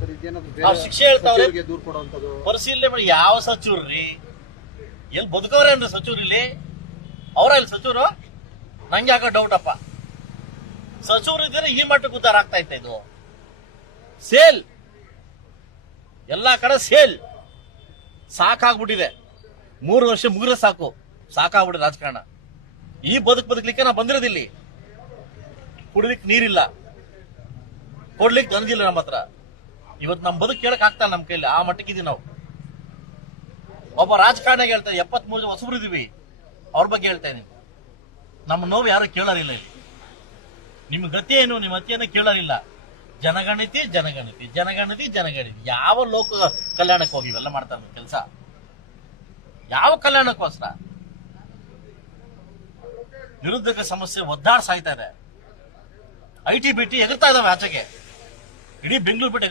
ಶಿಕ್ಷೆ ಹೇಳ್ತಾವ್ರೆ. ದೂರು ಕೊಡುವಂತದ್ದು ಪರಿಶೀಲನೆ ಮಾಡಿ ಯಾವ ಸಚಿವ್ರಿ ಎಲ್ಲಿ ಬದುಕವ್ರೆ ಅಂದ್ರೆ ಸಚಿವರು ಇಲ್ಲಿ? ಅವ್ರ ಇಲ್ಲಿ ಸಚಿವರು? ನಂಗೆ ಯಾಕೋ ಡೌಟ್ ಅಪ್ಪ. ಸಚಿವರು ಇದ್ರೆ ಈ ಮಟ್ಟಕ್ಕೆ ಉದ್ದಾರ ಆಗ್ತಾ ಇತ್ತ ಇದು? ಸೇಲ್. ಎಲ್ಲಾ ಕಡೆ ಸೇಲ್. ಸಾಕಾಗ್ಬಿಟ್ಟಿದೆ. ಮೂರು ವರ್ಷ ಮುಗಿದ್ರೆ ಸಾಕು. ಸಾಕಾಗ್ಬಿಟ್ಟಿದೆ ರಾಜಕಾರಣ. ಈ ಬದುಕು ಬದುಕಲಿಕ್ಕೆ ನಾ ಬಂದಿರೋದಿಲ್ಲಿ ಕುಡಿಲಿಕ್ಕೆ ನೀರಿಲ್ಲ. ಕೊಡ್ಲಿಕ್ಕೆ ಬಂದಿಲ್ಲ ನಮ್ಮ ಹತ್ರ ಇವತ್ತು ನಮ್ಮ ಬದುಕು ಕೇಳಕ್ ಆಗ್ತಾ ನಮ್ಮ ಕೈಲಿ, ಆ ಮಟ್ಟಕ್ಕಿದೀವಿ ನಾವು. ಒಬ್ಬ ರಾಜಕಾರಣಿಗೆ ಹೇಳ್ತಾರೆ ಎಪ್ಪತ್ಮೂರು ಜನ ಹೊಸಬ್ರು ಇದೀವಿ. ಅವ್ರ ಬಗ್ಗೆ ಹೇಳ್ತಾ ಇದೀನಿ. ನಮ್ಮ ನೋವು ಯಾರು ಕೇಳೋರಿಲ್ಲ ಇಲ್ಲಿ. ನಿಮ್ಮ ಗತಿ ಏನು ನಿಮ್ಮ ಅತಿಯನ್ನು ಕೇಳೋರಿಲ್ಲ ಜನಗಣತಿ ಜನಗಣತಿ ಜನಗಣತಿ ಜನಗಣತಿ. ಯಾವ ಲೋಕ ಕಲ್ಯಾಣಕ್ಕೆ ಹೋಗಿ ಇವೆಲ್ಲ ಮಾಡ್ತಾರೆ ಕೆಲಸ. ಯಾವ ಕಲ್ಯಾಣಕ್ಕೋಸ್ಕರ ನಿರುದ್ಯೋಗ ಸಮಸ್ಯೆ ಒದ್ದಾಡ್ಸಾಯ್ತಾ ಇದೆ. ಐ ಟಿ, ಬಿ ಎಗರ್ತಾ ಇದಾವೆ ಆಚೆಗೆ. ಇಡೀ ಬೆಂಗಳೂರು ಬಿಟ್ಟು